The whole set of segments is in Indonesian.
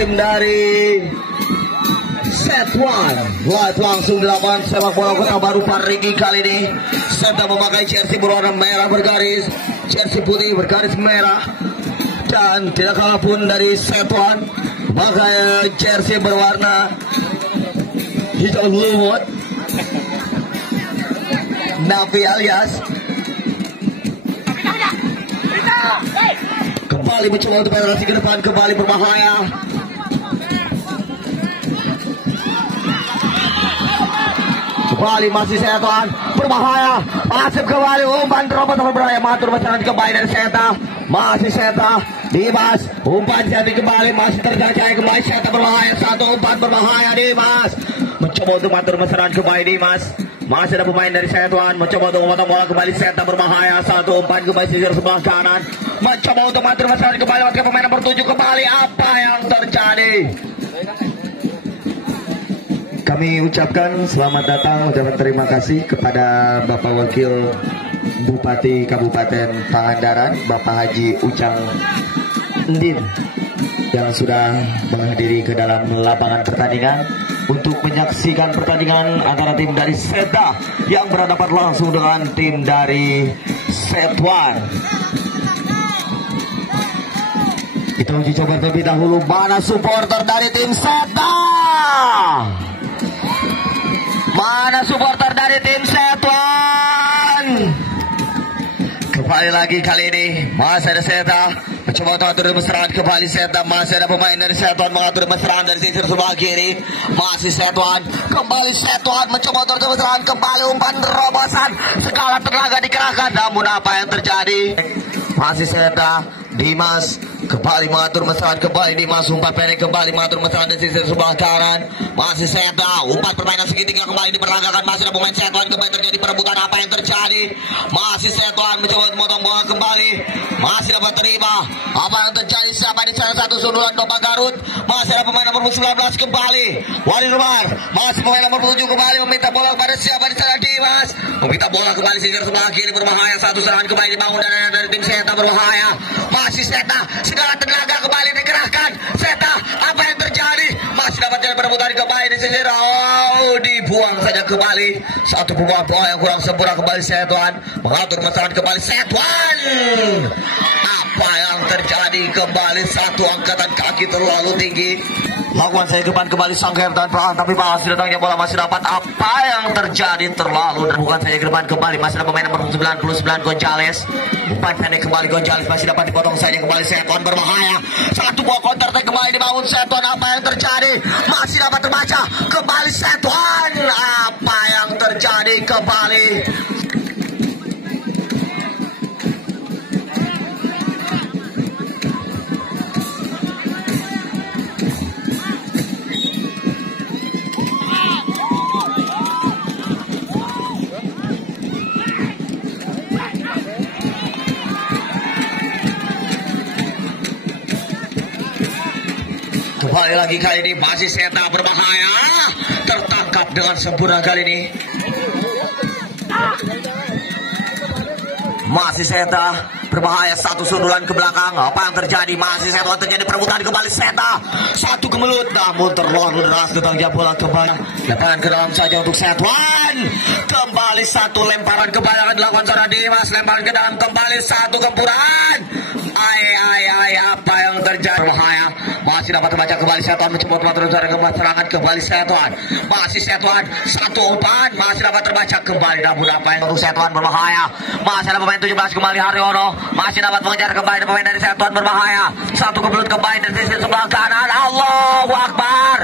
tim dari Setwan. Live langsung di lapangan sepak bola Kota Baru Parigi kali ini. Serta memakai jersey berwarna merah bergaris, jersey putih bergaris merah, dan tidak kalah pun dari Setwan memakai jersey berwarna hijau lumut, Nafi alias kembali mencoba untuk penetrasi ke depan, kembali berbahaya. Kembali masih Setwan berbahaya, masuk kembali umpan terobos berbahaya, matur masyarakat kembali dari Seta, masih Seta Dimas, umpan jadi kembali masih terjajah kembali Seta berbahaya, satu umpan berbahaya Dimas mencoba untuk matur masyarakat kembali Dimas. Masih ada pemain dari Setwan mencoba untuk memotong bola kembali, Seta berbahaya, satu umpan kembali sisir sebelah kanan, mencoba untuk matur masyarakat kembali ke pemain nomor 7 kembali. Apa yang terjadi? Kami ucapkan selamat datang, ucapan terima kasih kepada Bapak Wakil Bupati Kabupaten Pangandaran, Bapak Haji Ucang Ndin, yang sudah menghadiri ke dalam lapangan pertandingan untuk menyaksikan pertandingan antara tim dari Seta yang berhadapan langsung dengan tim dari Setwan. Kita uji coba terlebih dahulu, mana supporter dari tim Seta? Mana supporter dari tim Setwan? Kembali lagi kali ini masih ada Seta mencoba untuk atur mesraan kembali Seta, masih ada pemain dari Setwan mengatur mesraan dari sisi sebelah kiri, masih Setwan kembali, Setwan mencoba untuk atur mesraan kembali, umpan terobosan segala tenaga dikerahkan, namun apa yang terjadi? Masih Seta, Dimas kembali mengatur mesraan kembali, Dimas umpan pendek kembali mengatur mesraan dari sisi sebelah kanan, masih Seta, umpan permainan segitiga kembali diperagakan, masih ada pemain Setwan kembali terjadi perebutan, apa yang terjadi? Masih Setwan mencoba memotong bola kembali, masih dapat terima, apa yang terjadi? Siapa di salah satu sundulan domba Garut? Masih ada pemain nomor 19 kembali, Wali Rumar, masih pemain nomor 7 kembali meminta bola kepada siapa di sana? Dimas meminta bola kembali sisir sebelah kiri berbahaya, satu serangan kembali dibangun dari tim Seta berbahaya, masih Seta segala tenaga kembali dikerahkan, Seta apa yang terjadi? Masih dapat jalan perebutan kembali di sisi, dibuang saja kembali, satu pemain bola yang kurang sempurna kembali Setwan mengatur masalah kembali Setwan. Apa yang terjadi? Kembali satu angkatan kaki terlalu tinggi, lakukan saya depan kembali sang dan perlahan, tapi masih datangnya bola masih dapat. Apa yang terjadi? Terlalu bukan saya ke depan kembali, masih ada pemain nomor 99 Gonzales, umpan pendek kembali Gonzales masih dapat dipotong saja kembali Setwan berbahaya, satu buah counter attack kembali dibangun Setwan. Apa yang terjadi? Masih dapat terbaca kembali Setwan. Apa yang terjadi? Kembali kembali lagi kali ini masih Seta berbahaya, tertangkap dengan sempurna kali ini. Masih Seta berbahaya, satu sundulan ke belakang, apa yang terjadi? Masih Seta terjadi perebutan kembali Seta, satu kemelut, namun terlalu deras datangnya bola kembali, lemparan ke dalam saja untuk Setwan. Kembali satu lemparan kembali akan dilakukan seorang Dimas, lemparan ke dalam kembali, satu gempuran. Apa yang terjadi? Berbahaya, masih dapat terbaca kembali Setwan mencoba terus serangan kembali Setwan, masih Setwan satu umpan masih dapat terbaca kembali, namun apa yang untuk Setwan berbahaya, masih ada pemain 17 kembali Haryono, masih dapat mengejar kembali pemain dari Setwan berbahaya, satu kebelut kembali dari sisi sebelah kanan, Allahu Akbar,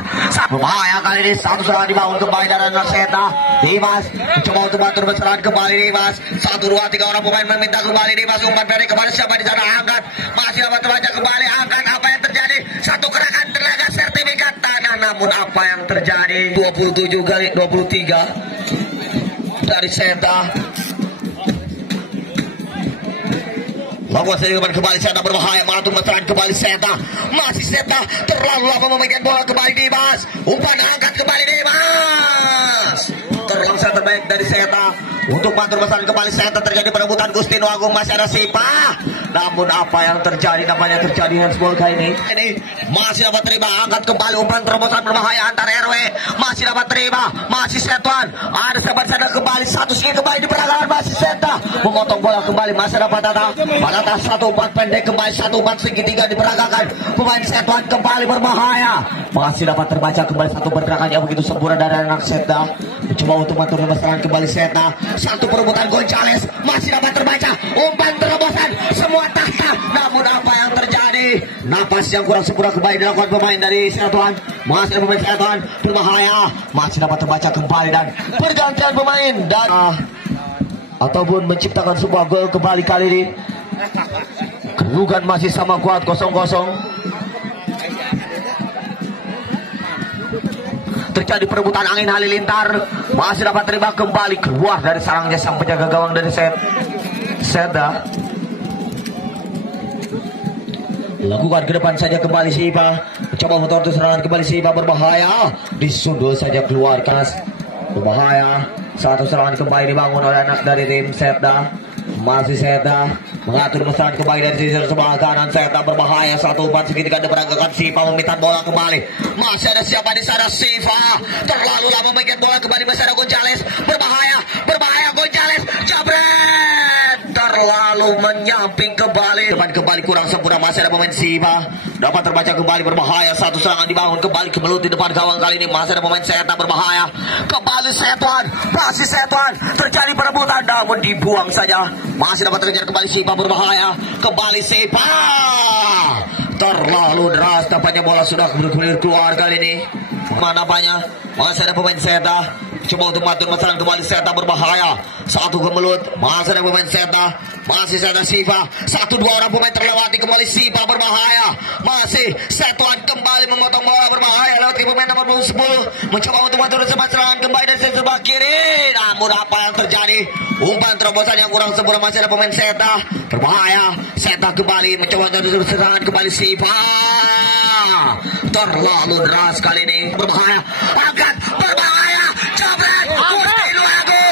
berbahaya kali ini, satu serangan dibangun kembali dari Seta. Dimas mencoba untuk mengatur serangan kembali Dimas, 1, 2, 3 orang pemain meminta kembali Dimas, umpan pendek kembali siapa di sana? Angkat, masih dapat terbaca kembali, angkat, apa yang terjadi? Satu gerakan tenaga sertifikat tanah, namun apa yang terjadi? 27 kali 23 dari Seta. Lakukan serangan kembali Seta berbahaya, mengatur serangan kembali Seta, masih Seta terlalu lama memegang bola kembali Dimas, umpan angkat kembali Dimas, terlangsung terbaik dari Seta, untuk matur besaran kembali Seta. Terjadi perebutan Gustino Agung, masih ada Sipa. Namun apa yang terjadi, namanya terjadi handsball kali ini. Ini masih dapat terima, angkat kembali umpan terobosan berbahaya antar RW. Masih dapat terima, masih Setuan. Ada sahabat Seta kembali, satu sekali kembali di perangkapan masih Seta. Memotong bola kembali, masih dapat Tata. Tata satu umpan pendek kembali, satu umpan segitiga diperagakan. Pemain Setuan kembali berbahaya. Masih dapat terbaca kembali satu pergerakan yang begitu sempurna dari anak Seta. Mencoba untuk mengatur besaran kembali Seta. Satu perebutan Gonzales, masih dapat terbaca. Umpan terobosan, semua tahta. Namun apa yang terjadi? Napas yang kurang sempurna kembali dilakukan pemain dari Setuan. Masih ada pemain Setuan berbahaya. Masih dapat terbaca kembali dan pergantian pemain dan ataupun menciptakan sebuah gol kembali kali ini. Kedudukan masih sama kuat 0-0. Terjadi perebutan angin halilintar, masih dapat terima kembali keluar dari sarangnya sang penjaga gawang dari Seta. Lakukan ke depan saja kembali Sipa. Coba motor serangan kembali Sipa berbahaya. Disundul saja keluar keras. Berbahaya. Satu serangan kembali dibangun oleh anak dari tim Seta. Masih Seta mengatur besaran kembali dari sisi sebelah kanan. Seta berbahaya, satu umpan segitiga diperagakan. Sipa meminta bola kembali. Masih ada siapa di sana? Sipa terlalu lama mengingat bola kembali. Masih ada Gonzales berbahaya, berbahaya Gonzales jabret, terlalu menyamping kembali. Depan kembali kurang sempurna, masih ada pemain Sipa. Dapat terbaca kembali berbahaya, satu serangan dibangun kembali kemelut di depan gawang kali ini. Masih ada pemain Seta berbahaya. Kembali Setuan, masih Setuan. Terjadi perebutan namun dibuang saja. Masih dapat terjadi kembali Sipa berbahaya. Kembali Sipa. Terlalu deras tampaknya bola sudah bergulir keluar kali ini. Mana apanya? Masih ada pemain Seta. Coba untuk matur besaran kembali Seta berbahaya. Satu kemelut. Masih ada pemain Seta. Masih Seta Sipa. Satu dua orang pemain terlewati kembali Sipa berbahaya. Masih Setuan kembali memotong bola berbahaya lewat pemain nomor 10. Mencoba untuk matur serangan kembali dari sisi sebelah kiri. Namun apa yang terjadi? Umpan terobosan yang kurang sempurna, masih ada pemain Seta berbahaya. Seta kembali mencoba untuk serangan kembali Sipa. Terlalu deras kali ini, berbahaya. Angkat berbahaya. Jabret Gustino Agung.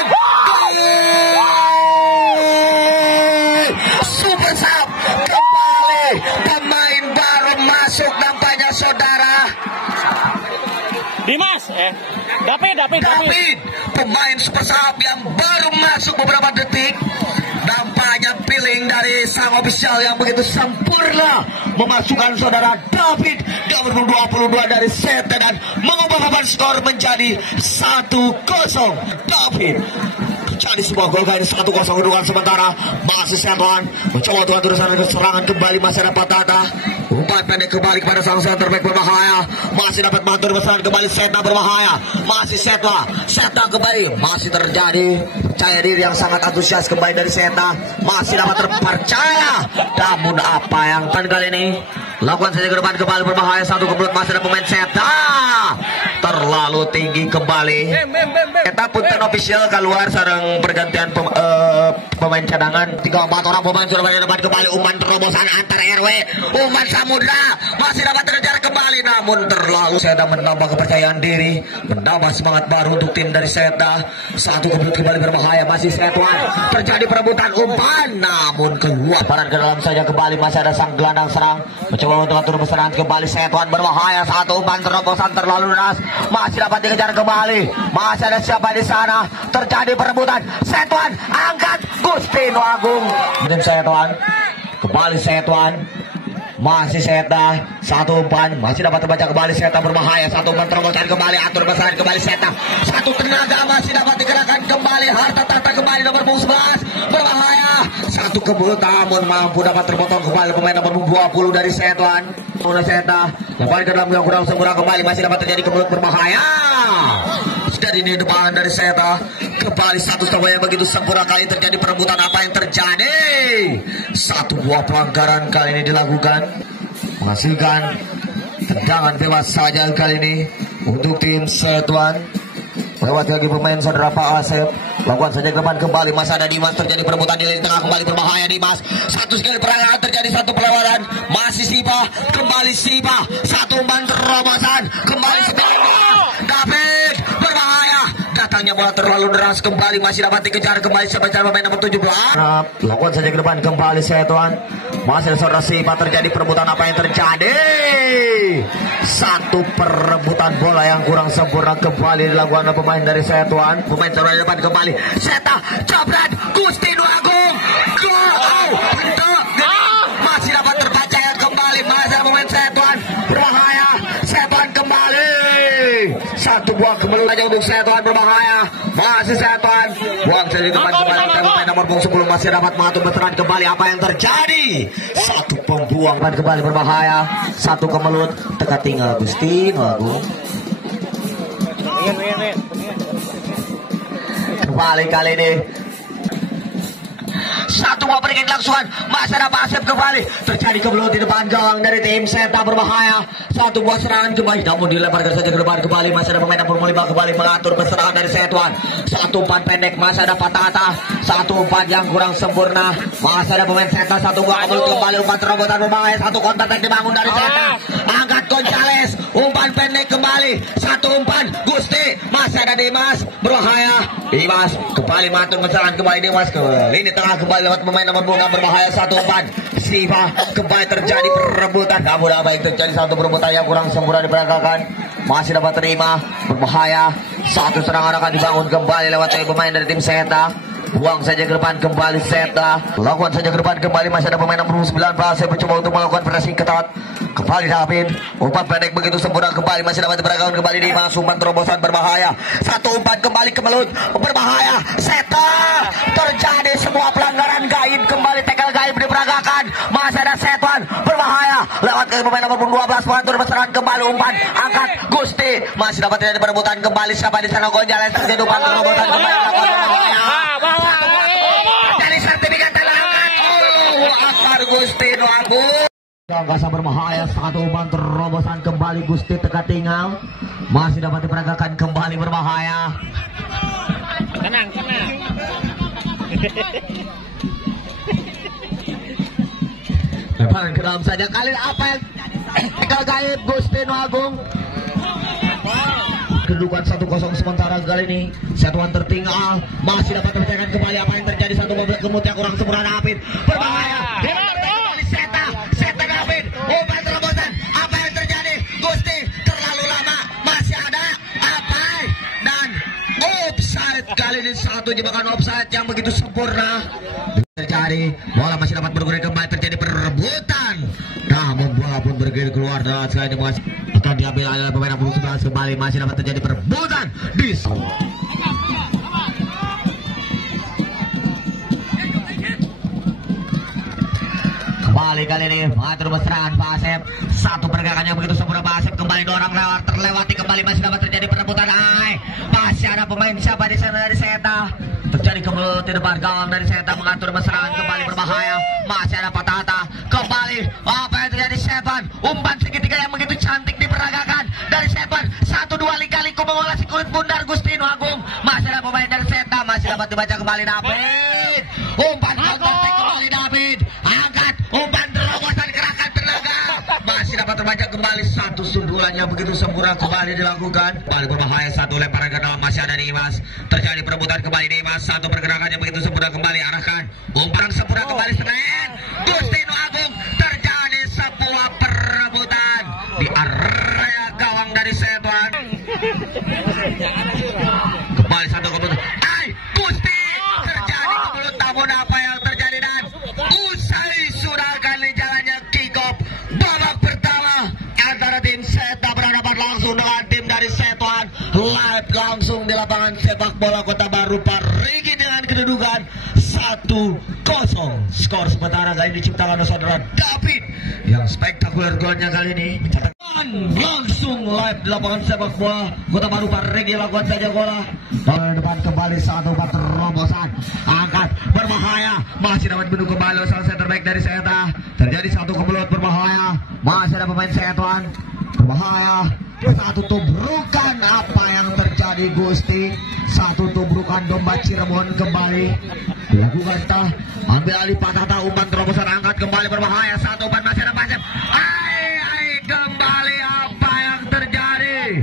Super sub kembali. Pemain baru masuk nampaknya saudara. Dimas, David, pemain super sub yang baru masuk beberapa detik. Nampaknya feeling dari sang ofisial yang begitu sempurna memasukkan saudara David nomor 22 dari Seta dan mengubah papan skor menjadi 1-0. David jadi sebuah gol kali 1-0 kedudukan sementara. Masih Setuan mencoba untuk atur serangan kembali, masih dapat Tata. Umpan pendek kembali kepada sang center back berbahaya. Masih dapat mantur besaran kembali Seta berbahaya. Masih Seta kembali. Masih terjadi percaya diri yang sangat antusias kembali dari Seta. Masih dapat terpercaya. Namun apa yang kali ini? Lakukan saja ke depan kembali berbahaya. Satu kebelut, masih ada pemain Seta. Terlalu tinggi kembali. Seta punten official keluar sarang pergantian pemain cadangan. 3-4 orang pemain sudah berada depan kembali. Umpan terobosan antar RW. Umpan Samudra masih dapat terkejar kembali, namun terlalu Seta menambah kepercayaan diri, menambah semangat baru untuk tim dari Seta. Satu kebelut kembali berbahaya, masih Setuan. Terjadi perebutan umpan, namun keluar paran ke dalam saja kembali. Masih ada sang gelandang serang mencoba untuk atur besaran kembali. Setuan berbahaya, satu umpan terobosan terlalu deras, masih dapat dikejar kembali. Masih ada siapa di sana? Terjadi perebutan. Setuan angkat Gustino Agung. Tim Setuan kembali Setuan. Masih Seta, satu umpan, masih dapat terbaca kembali. Seta berbahaya, satu umpan terobosan kembali, atur besaran kembali Seta. Satu tenaga masih dapat digerakkan kembali. Harta Tata kembali nomor 11 berbahaya. Satu kebelut namun mampu dapat terpotong kembali pemain nomor 20 dari Setuan. Seta kembali ke dalam yang kurang sempurna kembali, masih dapat terjadi kebelut berbahaya. Dari ini depan dari Seta kembali satu sama yang begitu sempurna. Kali terjadi perebutan, apa yang terjadi? Satu buah pelanggaran kali ini dilakukan, menghasilkan tendangan bebas saja kali ini untuk tim Setuan. Lewat lagi pemain saudara Pak Asep. Lakukan saja ke depan kembali, masih ada Dimas. Terjadi perebutan di lini tengah kembali berbahaya Dimas. Satu sekali perangan, terjadi satu perlawanan. Masih Sipa, kembali Sipa. Satu umpan terobosan kembali sebaliknya David berbahaya. Datangnya bola terlalu deras kembali, masih dapat dikejar kembali sama pemain nomor 17. Lakukan saja ke depan kembali Setuan. Masih ada Sipa, terjadi perebutan. Apa yang terjadi? Satu perebutan bola yang kurang sempurna kembali dilakukan oleh pemain dari Setuan. Pemain terlalu depan kembali. Seta, Jabran, Gustino Agung. Gol! Masih dapat terbaca kembali. Masih ada pemain Setuan. Berbahaya. Setuan kembali. Satu buah kemelut aja untuk Setuan, berbahaya. Masih Setuan. Buang saja ke depan kembali. Pemain nomor 10 masih dapat mengatur bertahan kembali. Apa yang terjadi? Satu pembuang kembali berbahaya. Satu kemelut. Teka tinggal Gustino Agung. Kembali kali ini. Satu buah pergi kelangsungan. Masih ada Pasif kembali. Terjadi kebelut di depan gawang dari tim Seta, berbahaya. Satu buah serangan kembali. Namun dilemparkan saja ke depan kembali. Masih ada pemain nomor 5 kembali mengatur perserangan dari Setuan. Satu umpan pendek. Masih ada Patata. Satu umpan yang kurang sempurna. Masih ada pemain Seta. Satu buah kebelut kembali. Umpan terobosan berbahaya. Satu kontak yang dibangun dari Seta. Angkat Gonzales. Umpan pendek kembali. Satu umpan. Gusti. Masih ada Dimas. Berbahaya. Dimas kembali mengatur perserangan kembali. Dimas ke lini tengah kembali lewat pemain nomor 6 berbahaya. Satu umpan. Siva kembali terjadi perebutan. Namun apa yang terjadi? Satu perebutan yang kurang sempurna diperagakan. Masih dapat terima. Berbahaya. Satu serangan akan dibangun kembali lewat pemain dari tim Seta. Buang saja ke depan kembali Seta. Lakukan saja ke depan kembali. Masih ada pemain nomor 9 Pasif mencoba untuk melakukan pressing ketat. Kembali David. Umpan pendek begitu sempurna kembali. Masih dapat diperagakan kembali di Mas. Umpan terobosan berbahaya. Satu umpan kembali ke melut. Berbahaya. Seta. Terjadi semua pelanggaran gaib. Kembali tackle gaib diperagakan. Masih ada Setuan. Berbahaya. Lewat ke pemain nomor 12. Mengatur perserangan kembali. Umpan. Angkat. Gusti. Masih dapat terjadi perebutan kembali. Siapa di sana? Gonzales. Terjadi umpan terobosan kembali. Dari sertifikat terangkat. Akar Gustino Agung. Angkasa berbahaya. Satu umpan terobosan kembali. Gusti teka tinggal. Masih dapat diperagakan kembali. Berbahaya. Tenang. Lebaran ke dalam saja. Kali apa yang tegal gaib Gustino Agung. Kedudukan 1-0 sementara kali ini. Setuan tertinggal. Masih dapat terjadi kembali. Apa yang terjadi? Satu mobil kemut yang kurang sempurna David. Berbahaya. Kembali Seta David. Umpan terobosan. Apa yang terjadi? Gusti terlalu lama. Masih ada apa? Dan offside kali ini. Satu jebakan offside yang begitu sempurna terjadi. Bola masih dapat bergulir kembali. Terjadi perebutan. Namun bola pun bergulir keluar dan sekali ini masih akan diambil oleh pemain nomor 11 kembali. Masih dapat terjadi perebutan di kembali kali ini mengatur serangan Pasif. Satu pergerakan yang begitu sempurna. Pasif kembali dorong lewat terlewati kembali. Masih dapat terjadi perebutan. Masih ada pemain siapa di sana dari Seta. Terjadi kemelut di depan gawang dari Seta mengatur serangan kembali. Berbahaya. Masih ada Patata kembali. Apa yang terjadi? Sepan. Umpan segitiga yang begitu cantik diperagakan dari Sepan. 1-2 lika-liku mengolah si kulit bundar Gustino Agung. Masih ada pemain dari Seta. Masih dapat dibaca kembali David. Umpan counter kembali David. Angkat. Umpan terobosan gerakan tenaga. Masih dapat terbaca kembali. Satu sundulannya begitu sempurna kembali dilakukan. Kembali berbahaya. Satu lemparan ke dalam. Masih ada Dimas. Terjadi perebutan kembali Dimas. Satu pergerakan yang begitu sempurna kembali. Arahkan. Umpan sempurna kembali Senin. Gustino Agung. Terjadi sebuah perebutan di area gawang dari Setuan. Kembali satu kebetulan. Gusti. Terjadi kebetulan. Namun apa yang terjadi? Dan usai sudah kali jalannya kick off babak pertama antara tim Seta berhadapan langsung dengan tim dari Setuan. Live langsung di lapangan sepak bola Kota Baru Parigi dengan kedudukan 1-0. Skor sementara kali ini diciptakan oleh saudara David. Yang spektakuler golnya kali ini mencetakkan langsung live di lapangan sepak bola Kota Baru Parigi. Lakukan saja bola. Bola depan kembali. Satu umpan terobosan. Angkat. Berbahaya. Masih dapat bendung kembali oleh salah center back dari Seta. Terjadi satu kebelut berbahaya. Masih ada pemain Setuan. Berbahaya. Satu tubrukan. Apa yang terjadi Gusti? Satu tubrukan domba Cirebon kembali dilakukan. Ambil alih Patata. Umpan terobosan angkat kembali berbahaya. Satu umpan masih ada Pasif. Kembali apa yang terjadi?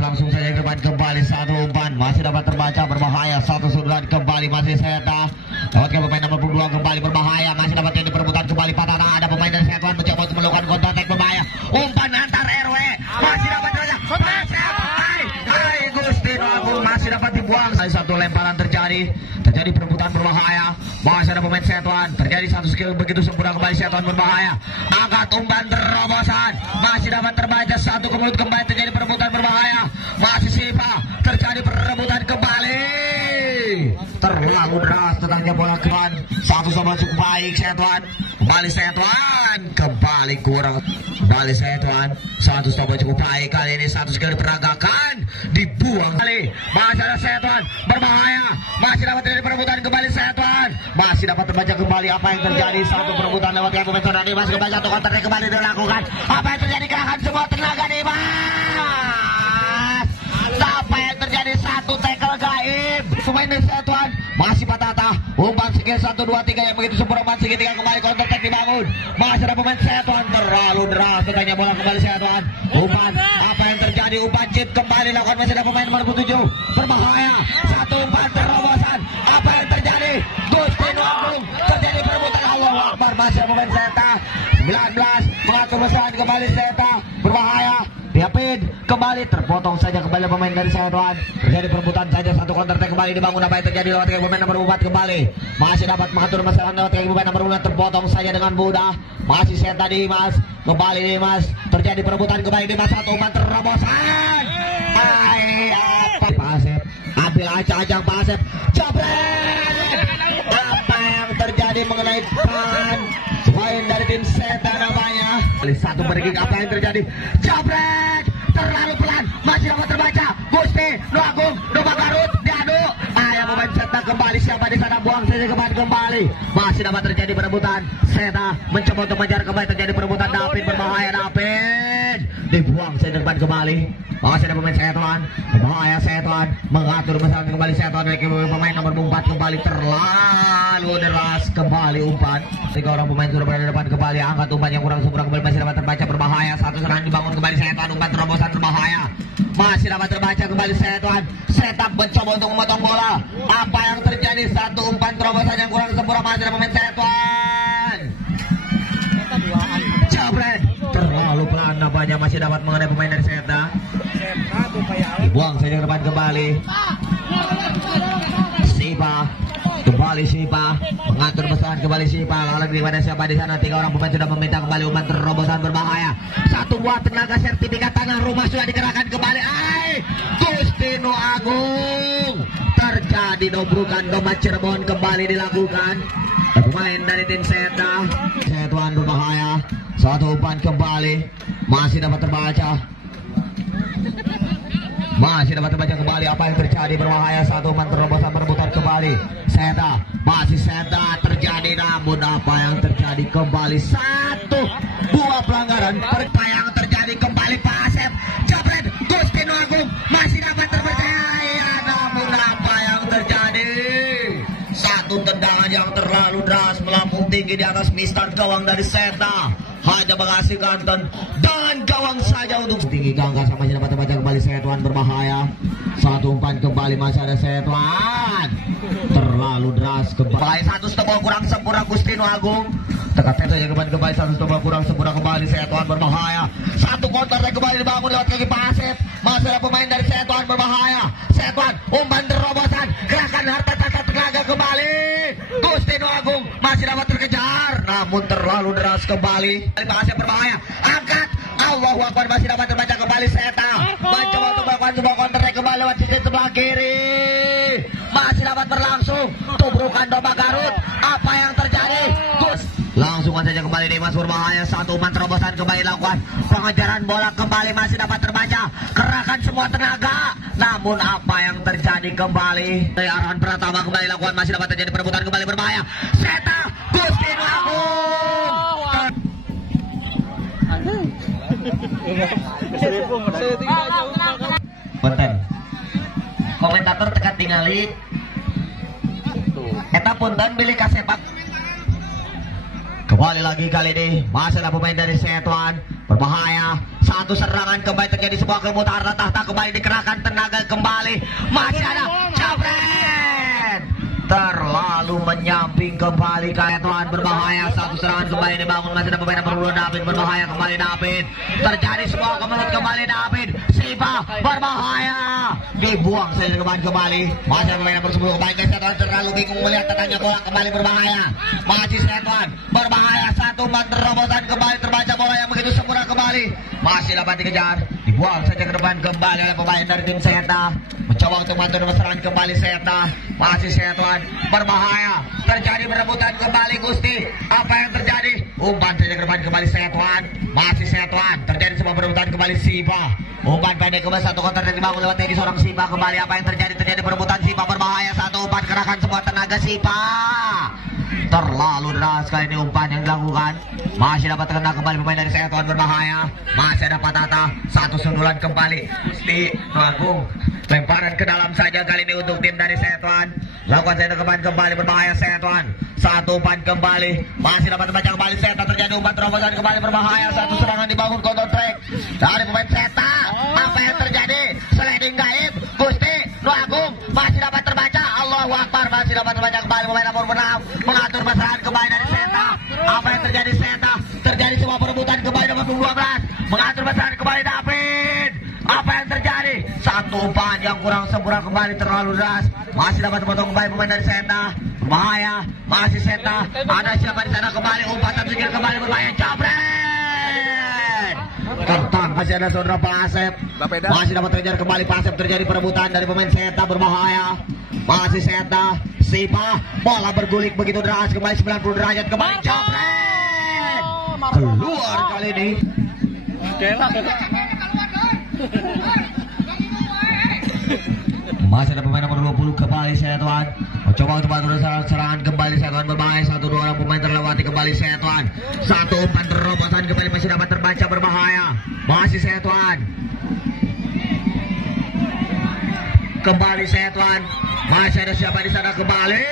Langsung saja ke depan kembali. Satu Setuan masih dapat terbaca, berbahaya. Satu serangan kembali masih Seta. Lewat ke pemain nomor 22 kembali berbahaya, masih dapat ini perebutan kembali Patata. Ada pemain dari Setuan mencoba untuk melakukan counter attack berbahaya. Umpan antar RW masih dapat terbaca. Hai Gustino Agung masih dapat dibuang. Satu lemparan terjadi perebutan berbahaya. Masih ada pemain Setuan. Terjadi satu skill begitu sempurna kembali Setuan berbahaya. Angkat umpan terobosan. Masih dapat terbaca, satu ke mulut kembali, terjadi perebutan berbahaya. Masih Sipa, terjadi perebutan kembali. Terlalu deras tetangnya bola keran. Satu sama cukup baik Setuan. Kembali Setuan, kembali kurang. Kembali Setuan, satu sama cukup baik. Kali ini satu skill diperagakan, dibuang kali. Masih ada Setuan berbahaya. Masih dapat terjadi perebutan kembali Setuan. Masih dapat terbaca kembali apa yang terjadi. Satu perebutan lewat yang pemain Tony Dimas kembali, satu counter kembali dilakukan. Apa yang terjadi, kerahkan semua tenaga Dimas. Apa yang terjadi, satu tackle gaib pemain Setuan. Masih Patata, umpan skill 1, 2, 3 yang begitu sempurna. Umpan segitiga kembali, counter attack dibangun. Masih ada pemain Setuan, terlalu deras tetangnya bola kembali Setuan. Umpan, apa yang terjadi, umpan chip kembali lakukan. Masih ada pemain nomor 7 berbahaya. Satu umpan terobosan. Apa yang terjadi, Gustino Agung, terjadi perebutan. Allahu Akbar. Masih ada pemain Seta 19 mengatur besaran kembali Seta berbahaya. Diapin kembali, terpotong saja kembali pemain dari Setuan. Terjadi perebutan saja, satu counter attack kembali dibangun. Apa yang terjadi, lewat kaki pemain nomor 4 kembali. Masih dapat mengatur masalah lewat kaki pemain nomor 4, terpotong saja dengan mudah. Masih Seta Dimas, kembali Dimas. Terjadi perebutan kembali Dimas, satu umpan terobosan. Pak Asep, ambil ajang Pak Asep. Jabret. Apa yang terjadi mengenai pan main dari tim Seta namanya. Satu bergig, apa yang terjadi, jabret, terlalu pelan. Masih dapat terbaca, Gusti Agung, Nova Garut, diadu. Ayah pemain Seta kembali, siapa di sana, buang saja kembali. Masih dapat terjadi perebutan. Seta mencoba untuk mengejar kembali, terjadi perebutan. David berbahaya, David dibuang saja depan kembali. Masih ada pemain Setuan, berbahaya Setuan, mengatur masalah kembali Setuan. Pemain nomor 4 kembali, terlalu deras kembali umpan. 3 orang pemain sudah berada di depan kembali. Angkat umpan yang kurang sempurna kembali, masih dapat terbaca, berbahaya. Satu serangan dibangun kembali Setuan, umpan terobosan berbahaya. Masih dapat terbaca kembali Setuan. Setup mencoba untuk memotong bola. Apa yang terjadi, satu umpan terobosan yang kurang sempurna. Masih ada pemain Setuan. Jabret, terlalu pelan nampaknya, masih dapat mengenai pemain dari Seta. Dibuang saja ke depan kembali. Sipa, kembali Sipa, mengatur besaran kembali Sipa. Lalu di mana siapa di sana, 3 orang pemain sudah meminta kembali umpan terobosan berbahaya. Satu buah tenaga sertifikat tanah rumah sudah dikerahkan kembali. Gustino Agung, terjadi dobrukan domba Cirebon kembali dilakukan. Pemain dari tim Seta, Setuan berbahaya. Satu umpan kembali, masih dapat terbaca. Masih dapat terbaca kembali, apa yang terjadi, berbahaya. Satu umpan terobosan berebutan kembali. Seta, masih Seta, terjadi, namun apa yang terjadi kembali, satu buah pelanggaran. Apa yang terjadi kembali, Pak Asep, jabret, Gustino Agung masih dapat terpercaya, namun apa yang terjadi, satu tendangan yang terlalu deras melambung tinggi di atas mistar gawang dari Seta. Hanya menghasilkan dan gawang saja untuk tinggi gangga. Sama masih dapat terbaca kembali Setuan berbahaya. Satu umpan kembali, masih ada Setuan, terlalu deras kembali. Satu stop kurang sempurna Gustino Agung. Tekan saja kembali, satu stop kurang sempurna kembali. Setuan berbahaya. Satu counter kembali dibangun lewat kaki Pak Asep. Masih ada pemain dari Setuan berbahaya. Setuan, umpan terobosan, gerakan harta tata tenaga kembali. Gustino Agung masih dapat terkejar, namun terlalu deras kembali. Pak Asep berbahaya, angkat, Allahu Akbar, masih dapat terbaca kembali Seta. Mencoba untuk melakukan sebuah counter kembali lewat sisi sebelah kiri. Masih dapat berlangsung, tubrukan domba Garut. Apa yang terjadi? Langsung saja kembali Dimas berbahaya. Satu umpan terobosan kembali lakukan. Pengejaran bola kembali, masih dapat terbaca. Kerahkan semua tenaga. Namun apa yang terjadi kembali? Dari arahan Pratama kembali lakukan. Masih dapat terjadi perebutan kembali berbahaya. Seta, Gustino Agung. Punten. Komentator tekan tingali. Eta punten bilih ka sepak. Kembali lagi kali ini, masih ada pemain dari Setuan berbahaya. Satu serangan kembali, terjadi sebuah kemutaran tahta kembali, dikerahkan tenaga kembali. Masih lalu menyamping kembali Setuan berbahaya. Satu serangan kembali dibangun, masih ada pemain nomor 2 David berbahaya kembali David. Terjadi semua kemelut kembali David. Sipa berbahaya. Dibuang saja kembali. Masih ada pemain nomor 10 kembali Setuan terlalu bingung melihat tetangga bola kembali berbahaya. Masih Setuan berbahaya. Satu umpan terobosan kembali terbaca bola yang begitu sempurna kembali. Masih dapat dikejar. Dibuang saja ke depan kembali oleh pemain dari tim Seta. Mencoba untuk mantul serangan kembali Seta. Masih Setuan berbahaya. Terjadi perebutan kembali Gusti. Apa yang terjadi? Umpan saja ke depan kembali Setuan. Masih Setuan. Terjadi sebuah perebutan kembali Sipa. Umpan pendek kembali satu konter dari bangun lewat tadi seorang Sipa kembali. Apa yang terjadi? Terjadi perebutan Sipa berbahaya. Satu umpan kerahkan semua tenaga Sipa. Terlalu deras kali ini umpan yang dilakukan. Masih dapat terkena kembali pemain dari Setuan berbahaya. Masih ada Patata. Satu sundulan kembali Gusti Agung. Lemparan ke dalam saja kali ini untuk tim dari Setuan. Lakukan saya kembali berbahaya Setuan. Satu umpan kembali. Masih dapat terbaca kembali Seta. Terjadi umpan terobosan kembali berbahaya. Satu serangan dibangun counter track dari pemain Seta. Apa yang terjadi? Sliding gaib Gusti Agung. Masih dapat terbaca. Allahu Akbar. Masih dapat terbaca kembali pemain nomor 6 mengatur perserangan kembali dari Seta. Apa yang terjadi Seta? Terjadi semua perebutan kembali nomor 12 mengatur perserangan kembali David. Apa yang terjadi? Satu umpan yang kurang sempurna kembali terlalu deras. Masih dapat memotong kembali pemain dari Seta. Berbahaya. Masih Seta. Ada siapa di sana kembali? Umpan terjadi kembali berbahaya. Jabret. Tertang. Masih ada saudara Pak Asep. Masih dapat terjadi kembali Pak Asep. Terjadi perebutan dari pemain Seta berbahaya. Masih Seta. Sipa. Bola berguling begitu deras kembali 90 derajat kembali. Jabret. Keluar kali ini. Masih ada pemain nomor 20 kembali Setuan. Coba untuk bantu serangan kembali Setuan berbahaya. 1-2 orang pemain terlewati kembali Setuan. Satu umpan terobosan kembali masih dapat terbaca berbahaya. Masih Setuan. Kembali Setuan. Masih ada siapa di sana kembali?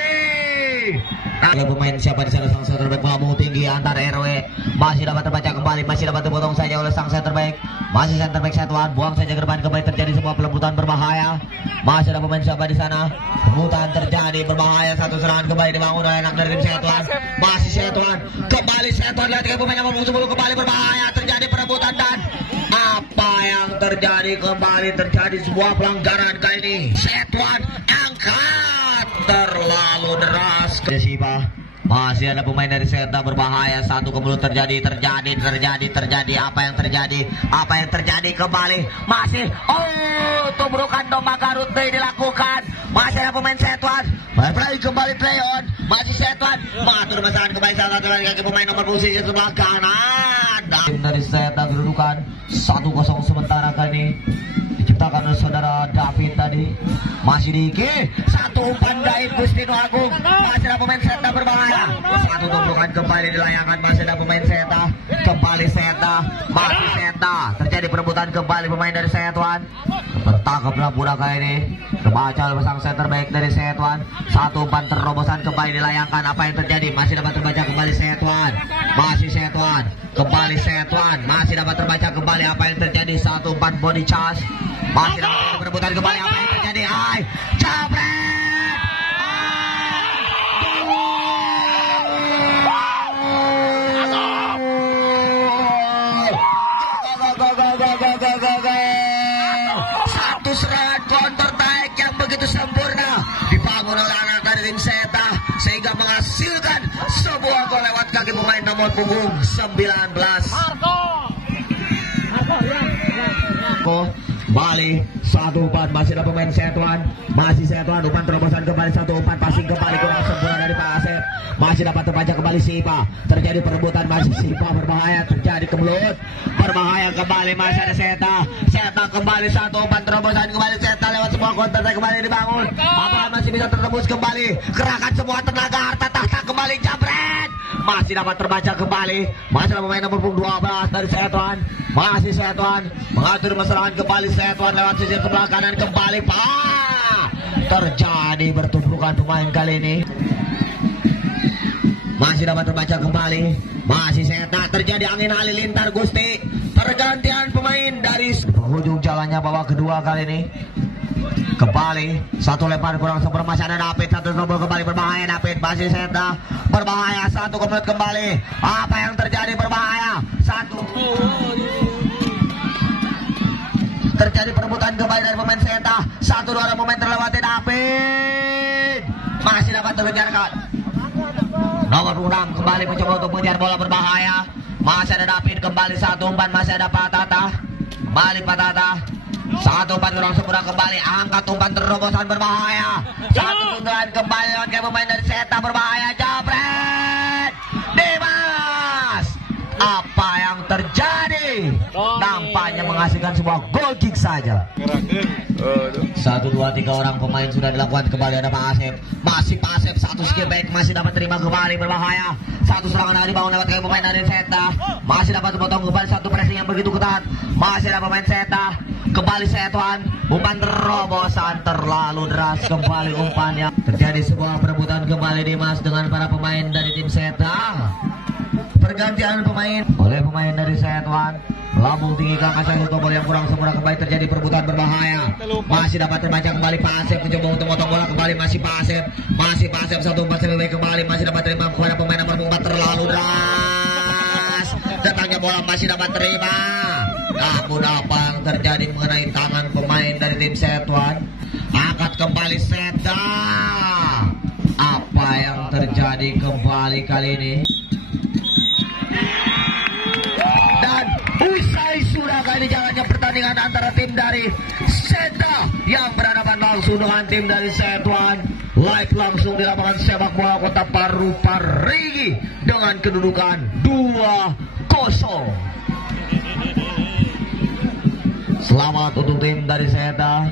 Ada pemain siapa di sana sang center back melambung tinggi antar RW. Masih dapat terbaca kembali, masih dapat dipotong saja oleh sang center back. Masih center back Setuan, buang saja ke depan kembali terjadi sebuah pelebutan berbahaya. Masih ada pemain siapa di sana? Pelebutan terjadi berbahaya, satu serangan kembali dibangun oleh anak dari tim Setuan. Masih Setuan, kembali Setuan lihat ke pemain nomor 10 kembali berbahaya, terjadi perebutan dan apa yang terjadi kembali terjadi sebuah pelanggaran kali ini. Setuan angkat terlalu deras ke Sipa. Masih ada pemain dari Seta berbahaya. Satu kemudian terjadi. Apa yang terjadi kembali. Masih tubrukan domba Garut dilakukan. Masih ada pemain Setuan. Berplay kembali play on. Masih Setuan. Mengatur masalah kembali salah satu lagi kaki pemain nomor posisi sebelah kanan. Tim dari Seta kedudukan 1-0 sementara kali ini. Diciptakan oleh saudara David tadi. Masih Diki. Satu umpan dari Gusti Agung. Masih ada pemain Seta berbahaya. Satu tumpukan kembali dilayangkan. Masih ada pemain Seta. Kembali Seta. Masih Seta. Terjadi perebutan kembali pemain dari Setuan. Tertangkaplah budak kali ini. Terbaca oleh pasang center back dari Setuan. Satu umpan terobosan kembali dilayangkan. Apa yang terjadi? Masih dapat terbaca kembali Setuan. Masih Setuan. Kembali Setuan. Masih dapat terbaca kembali apa yang terjadi. Satu umpan body charge. Masih dapat perebutan kembali. Apa yang terjadi? Hai, Jabret. Satu serangan counter attack yang begitu sempurna dibangun oleh anak dari tim Seta sehingga menghasilkan sebuah gol lewat kaki pemain nomor punggung 19 Bali. Satu umpan masih ada pemain Setuan. Masih Setuan umpan terobosan kembali. Satu umpan passing kembali kurang sempurna dari Pak Asep. Masih dapat terbaca kembali Sipa. Terjadi perebutan masih Sipa berbahaya. Terjadi kemelut berbahaya kembali. Masih ada Seta. Seta kembali satu umpan terobosan kembali. Seta lewat semua counter kembali dibangun. Apakah masih bisa tertembus kembali? Kerahkan semua tenaga harta tahta kembali. Jabret. Masih dapat terbaca kembali. Masih ada pemain nomor 12 dari Setuan. Masih Setuan mengatur serangan kembali. Setuan lewat sisi sebelah kanan kembali. Terjadi bertumpukan pemain kali ini. Masih dapat terbaca kembali. Masih Seta. Terjadi angin halilintar Gusti. Pergantian pemain dari penghujung jalannya babak kedua kali ini. Kembali satu lempar kurang sempurna, masih ada David, satu nomor kembali berbahaya. David masih Seta berbahaya, satu komplit kembali. Apa yang terjadi? Berbahaya satu. Terjadi perebutan kembali dari pemain Seta. 1-2 pemain terlewati. David masih dapat terkejarkan. Nomor 6 kembali mencoba untuk mengejar bola berbahaya. Masih ada David, kembali satu umpan, masih ada Patata. Kembali Patata. 1-4 kurang sempurna, kembali angkat umpan terobosan berbahaya. Satu sundulan kembali lagi pemain dari Seta berbahaya. Jabret Dimas. Apa yang terjadi? Nampaknya menghasilkan sebuah goal kick saja. 1, 2, 3 orang pemain sudah dilakukan. Kembali ada Pak Asep. Masih Pak Asep, satu skill back masih dapat terima kembali berbahaya. Satu serangan dari dibangun lewat pemain dari Seta. Masih dapat memotong kembali, satu pressing yang begitu ketat. Masih ada pemain Seta. Kembali Setuan, umpan terobosan terlalu deras. Kembali umpannya. Terjadi sebuah perebutan kembali Dimas dengan para pemain dari tim Seta. Pergantian pemain oleh pemain dari Setuan. Lambung tinggi ke angkasa untuk bola yang kurang sempurna, kembali terjadi perebutan berbahaya. Masih dapat terbaca kembali Pak Asep mencoba untuk motong bola kembali, masih Pak Asep. Masih Pak Asep, satu umpan lebih baik kembali, masih dapat terima kepada pemain nomor 4 terlalu deras. Datangnya bola masih dapat terima. Namun apa yang terjadi mengenai tangan pemain dari tim Setuan? Angkat kembali Seta. Apa yang terjadi kembali kali ini? Dan usai sudah kali jalannya pertandingan antara tim dari Seta yang berhadapan langsung dengan tim dari Setuan. Live langsung di lapangan sepak bola Kota Paru Parigi dengan kedudukan 2-0. Selamat untuk tim dari Seta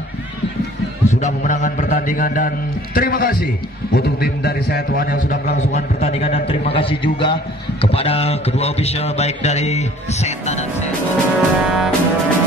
sudah memenangkan pertandingan, dan terima kasih untuk tim dari Setuan yang sudah melangsungkan pertandingan, dan terima kasih juga kepada kedua official baik dari Seta dan Setuan.